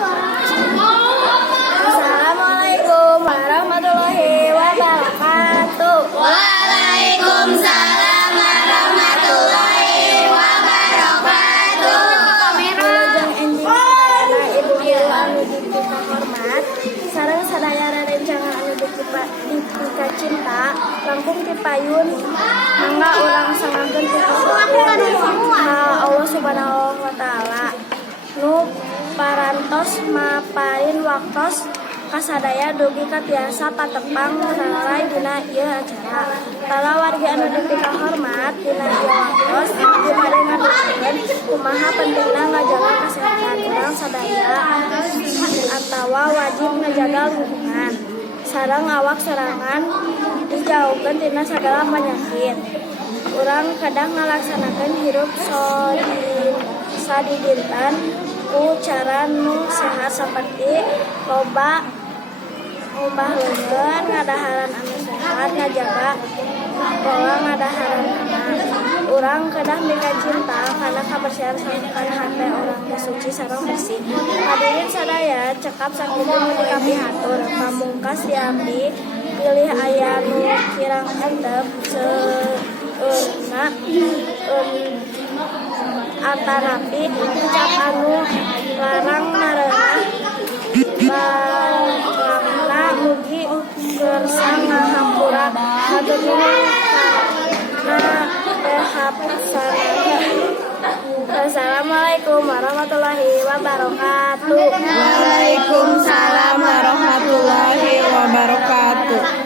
Assalamualaikum warahmatullahi wabarakatuh. Waalaikumsalam warahmatullahi wabarakatuh. Wilujeng enjing sadayana ibu guru anu dipika sareng sadaya rerencangan anu dipika cinta langkung ti payun mangga urang sangakeun pitutuh Allah Subhanahu wa taala nu parantos mapain waktos kasadaya dugi katiasa patepang nalai dina ieu acara. Para wargi anu dipika hormat dina ieu waktos dipade ngadukeun kumaha pentingna ngajaga kesehatan urang sadaya atawa wajib ngajaga lingkungan sareng awak sorangan dijauhkeun tina sagala penyakit. Urang kadang ngalaksanakeun hirup sadidinten ku cara nu sehat saperti loba ngubah leungeun ngadaharan anu sehat ngajaga pola ngadaharanna. Urang kedah mika cinta kana kabersihan sareng hate urang teh suci sareng bersih. Hadirin sadaya cekap sakitu nu dikapihatur pamungkas diabdi pilih aya nu kirang entep seueurna atanapi ucap anu larang mareunah balakna mugi gersang ngahampura hatur nuhun kana pehapsanana. Assalamualaikum warahmatullahi wabarakatuh. Waalaikumsalam warahmatullahi wabarakatuh.